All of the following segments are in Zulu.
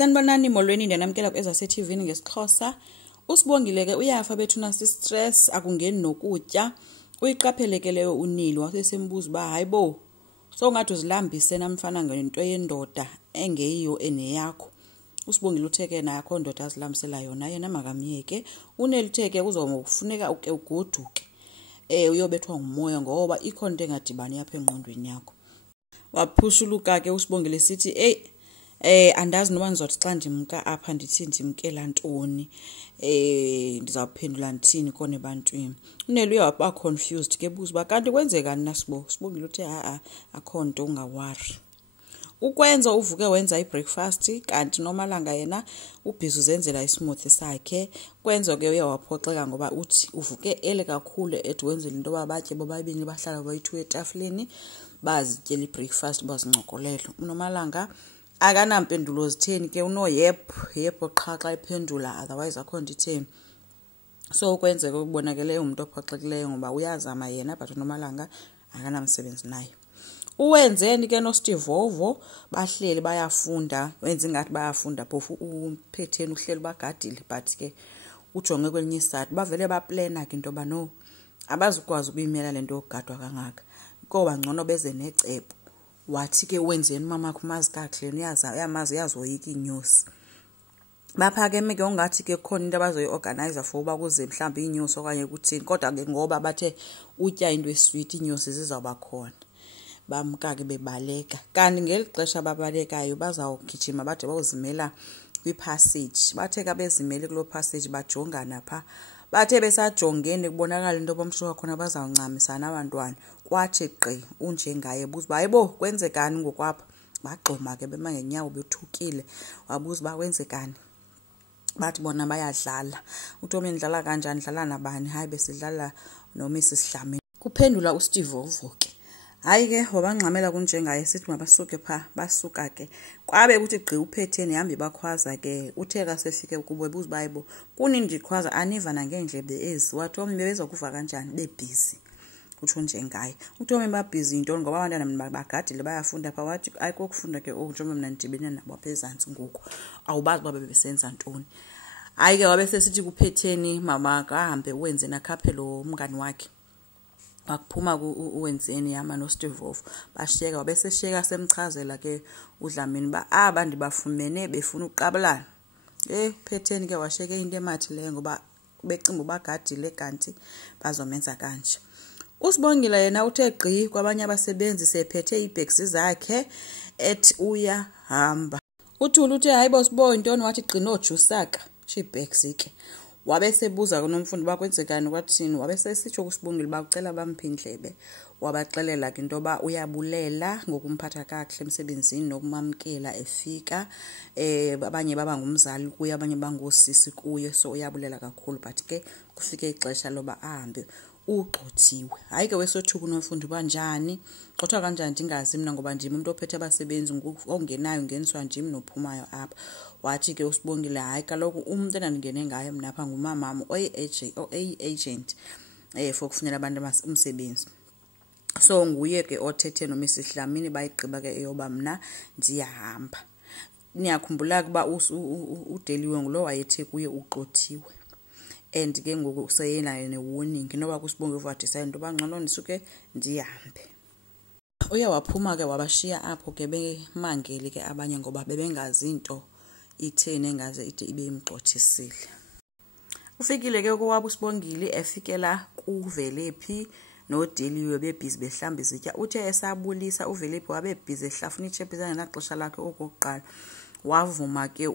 Sanibonani molweni ndanamkela kweza TV ngesixhosa. Usibongile ke uyafa bethuna si-stress akungeni nokutya. Uyiqaphelekeleyo unili wasesembuza ba hayibo. So ngathi uzilambise namfana ngento yendoda engeyiyo eneyakho. Usibongile utheke naye akho ndoda azilambisela yona yena makamyeke. Unelitheke kuzofuneka uke ugoduke. Uyobethwa ngumoya ngoba ikhonto engadibani yapha engqondweni yakho. Waphushuluka ke usibongile sithi andazi noba nizothi xa ndimka apha ndithi ndimkela ntoni ndizawuphendula ndithini kone bantwini. Uneli uye waba confused ke buza uba kanti kwenzekani nasibo. Sibongile uthe akho nto ungawari. Ukwenza uvuke wenza ibreakfast kanti nomalanga yena ubhizi uzenzela ismoothie sakhe. Kwenza ke uye waphoxeka ngoba uthi uvuke ele kakhulu ethi wenzela into babatye bobabini bahlala bayi-2 etafuleni bazityela ibreakfast bazincokolelo. Unomalanga akanampendulo zitheni ke yep qha xa iphendula otherwise akho nto itheni. So kwenzeke ukubonakele umuntu ophoxekileyo ngoba uyazama yena but unomalanga akanamsebenzi naye. Uwenzeni ke noStivovo bahleli bayafunda wenza ingathi bayafunda phofu uphetheni uhleli bagadile but ke ujonge kwelinye isizathu bavele baplana ke into bano abazukwazi ukuyimela lento yokugadwa kangaka ngoba ngcono beze necebo. Wathi ke wenzeni mama kumazi kaKlen yazoyika inyosi. Baphakeme ke ungathi ke khona into abazoyiorganize for uba kuze mhlawumbe inyosi okanye kuthini kodwa ke ngoba bathe utya into esweet inyosi zizawuba khona. Bamka ke bebaleka kanti ngelixesha babalekayo bazawugijima bade bawuzimela kwipassage. Bathe ka bezimele kulo passage bajongana pha. Bathe besajongene kubonakala into bomhlobo khona bazawuncamisana abantwana. Kwathi gqi unjengaye buza uba hayibo kwenzekani ngokwapha. Bagxoma ke bema ngenyawo bethukile wabuza uba wenzekani. Bathi bona bayadlala. Uthome ndlala kanjani dlala nabani. Hayi besidlala noMrs Dlaminis. Kuphendula uStivovo ke. Hayi ke wabangxamela kunjengaye sithi mabasuke pha basuka ke kwabe kuthi gqi uphetheni hambe bakhwaza ke utheka sefike kubo ebuza bayibo kunindikhwaza aniva nangendlebe ezi wathomi bebezokuva kanjani bebhizi utsho njengaye uthomi babhizi into ngoba abantwana bagadile bayafunda pha wathi ayikokufunda ke njengoba mina ndidibene nabo phezantsi ngoku awubazi babe besenza ntoni. Hayi ke wabe sesithi kuphetheni mama kahambe uwenze nakhaphe lo mngani wakhe. Wakuphuma uwenzeni yama noStivovo bashiyeka wabesesheka semchazela ke uDlamini ba bandibafumene befuna uqabulana. Phetheni ke washeke into emathi le ngoba becimba bagadile kanti bazomenza kanje. Usibongile yena uthe gqi kwabanye abasebenzi sephethe ibags zakhe ethi uya hamba. Uthula uthe hayibo sibo intoni wathi gqi nojusaka ibags ke. Wabesebuza kunomfundi bakwenzekani kwathini wabesesitsho kusibongile bacela bamphindlebe wabaxelela ke into ba uyabulela ngokumphatha kahle emsebenzini nokumamkela efika abanye baba ngumzali kuye abanye bangosisi kuye so uyabulela kakhulu but ke kufike ixesha loba ahambe ugxothiwe. Hayi ke wesothuka unomfundi banjani gxothwa kanjani ndingazi mina ngoba ndimi umuntu ophethe abasebenzi ongenayo ngeniswa ndim nophumayo apha. Wathi ke usibongile hayi kaloku umuntu endandingene ngaye mina apha ngumamam oyi-agent for kufunela abantu umsebenzi. So nguye ke othethe noMrs Dlamini bayigqiba ke eyoba mina ndiyahamba. Niyakhumbula kuba udeliwe ngulo wayethe kuye uxothiwe and ke ngoku seyena ne-warning noba kusibongile wadecide into bangcono ndisuke ndihambe. Uye waphuma ke wabashiya apho ke bemangeli ke abanye ngoba bebengazi into ithene engaze ide ibe imgxothisile. Ufikile ke kwabo usibongile efikela kuVelephi noDeliwe bebhizi behlamba izitya. Uthe esabulisa uVelephi wabebhizi ehlafuna ichepizana naxesha lakhe okokuqala. Wavuma ke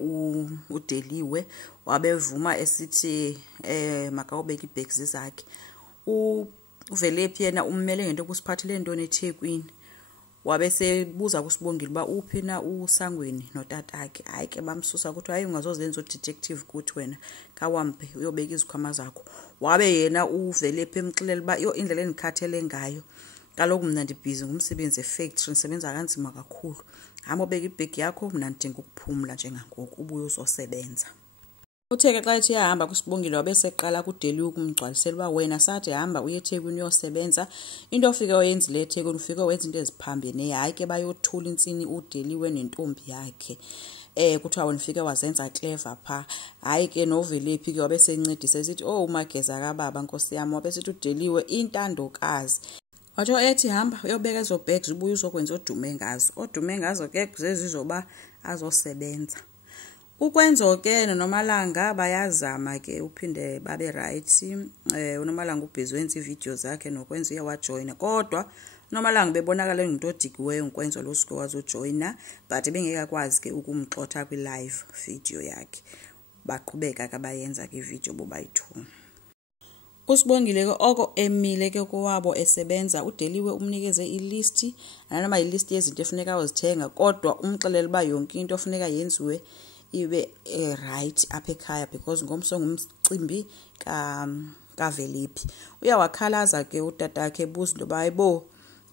uDeliwe wabevuma esithi makawubeka ibags zakhe. uVelephi yena ummele ngento kusiphathele ntoni eThekwini. Wabesebuza kusibongile ba uphi na uSangweni notatakhe. Hayi ke bamsusa ukuthi hayi ungazozenza udetective kuthi wena kawambe uyobeka izikhwama zakho. Wabe yena uVelephi emxelela ba yo indlela endikhathele ngayo kaloku mina ndibhizi ngumsebenzi efactory nisebenza kanzima kakhulu. Hamba ubeka ibag yakho mina ndidinga ukuphumla njengangoku ubuye uzosebenza. Utheke xa ethi yahamba kuSibongile wabese eqala kuDeliwe ukumgcwalisela uba wena sathi hamba uye eThekwini uyosebenza into ofike oyenzile eThekwini ufike wenza into eziphambene hayi ke bayothula insini uDeliwe nentombi yakhe kuthiwa wena ufike wazenza clever pha hayi ke noVelephi ke wabese encedisa esithi umageza kababa Nkosi yami wabese uDeliwe intandokazi wathi ethi hamba uyobeka ezo bags ubuye uzokwenza odume ngazo ke zezizoba azosebenza ukwenza ke noMalanga bayazama ke uphinde babe right uNomalanga ubhizi wenza ivideo zakhe nokwenza uyawajoina kodwa uNomalanga bebonakala engumuntu odigiweyo ngikwenza lo suku wazojoina but bengekakwazi ke ukumxotha kwi live video yakhe baqhubeka ke bayenza ke video bobayi2 uSibongile ke oko emile ke kowabo esebenza uDeliwe umnikeze ilist nanoma ilist yezinto efuneka uzithenga kodwa umxelela ba yonke into ofuneka yenziwe ibe right apha ekhaya because ngomsongo umcimbi kaVelephi uyawakhalaza ke utatakhe ebuza into bayibo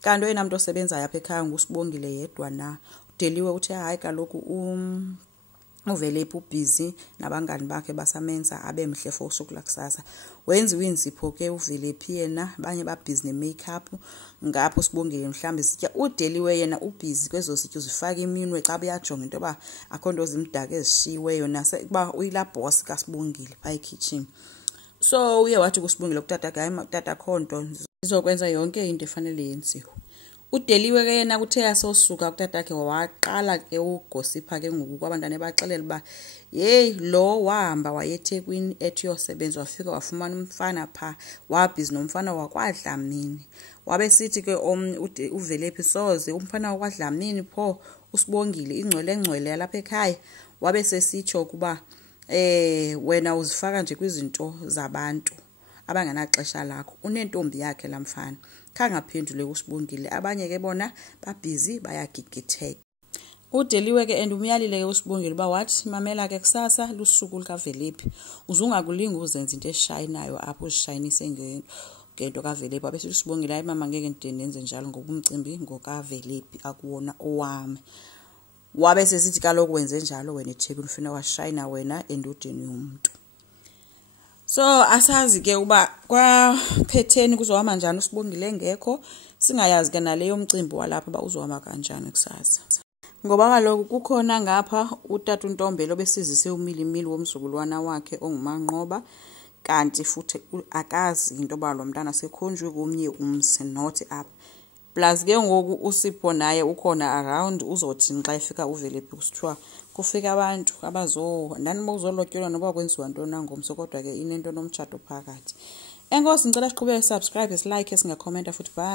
kanti oyena muntu osebenzayo apha ekhaya nguSibongile yedwa na uDeliwe uthi hayi kaloku uVelephi ubhizi nabangani bakhe basamenza abemhle for usuku lakusasa wenziwe inzipho ke uVelephi yena abanye babhizi nemakeup ngapho uSibongile mhlambe sitya uDeliwe yena ubhizi kwezo sityo zifaka iminwe xa buyajonga into ba akho nto zimdaka ezishiweyo nase kuba uyila boss kaSibongile pha ekitchen so uye wathi kuSibongile kutata hayi tata khonto izokwenza yonke into efanele yenziwe uDeliwe ke yena kuthe yasosuka kutatakhe waqala ke ugosipha ke ngoku kwabantwana baxelela ba hey lo wahamba wayeThekwini ethi yosebenza wafika wafumana umfana pha wabhizi nomfana wakwaDlamini wabe sithi ke uVelephi soze umfana wakwaDlamini pho uSibongile ingcwele yalapha ekhaya wabe sesitsho kuba wena uzifaka nje kwizinto zabantu abanganaxesha lakho unentombi yakhe lamfana khangaphendule uSibongile abanye ke bona babhizi bayagigitheka uDeliwe ke umyalile ke uSibongile ba wathi mamela ke kusasa lusuku likaVelephi uzungakulinga uzenza into eshayinayo apho uzishayinise ngento kaVelephi abese uSibongile hayi mama ngeke ndenze njalo ngoba umcimbi ngokaVelephi akuwona owami wabe sesithi kaloku wenze njalo wena eThekwini ufuna washayina wena endodeni yomuntu so asazi ke uba kwaphetheni kuzohamba njani uSibongile engekho singayazi ke naleyo umcimbi walapha ba uzohamba kanjani kusasa ngoba kaloku kukhona ngapha utata uNtombelo besizise umilimili womzukulwana wakhe ongumanqoba kanti futhi akazi into ba lo mntana sekhonjwe komnye umsi not up plus ke ngoku uSipho naye ukhona around uzothi xa efika uVelephi kusithiwa kufika abantu ndani bozolotyolwa noba kwenziwa ntona ngomso kodwa ke inento nomtshato phakathi enkosi ngicela siqhubeke subscribe like singakhomenta futhi bye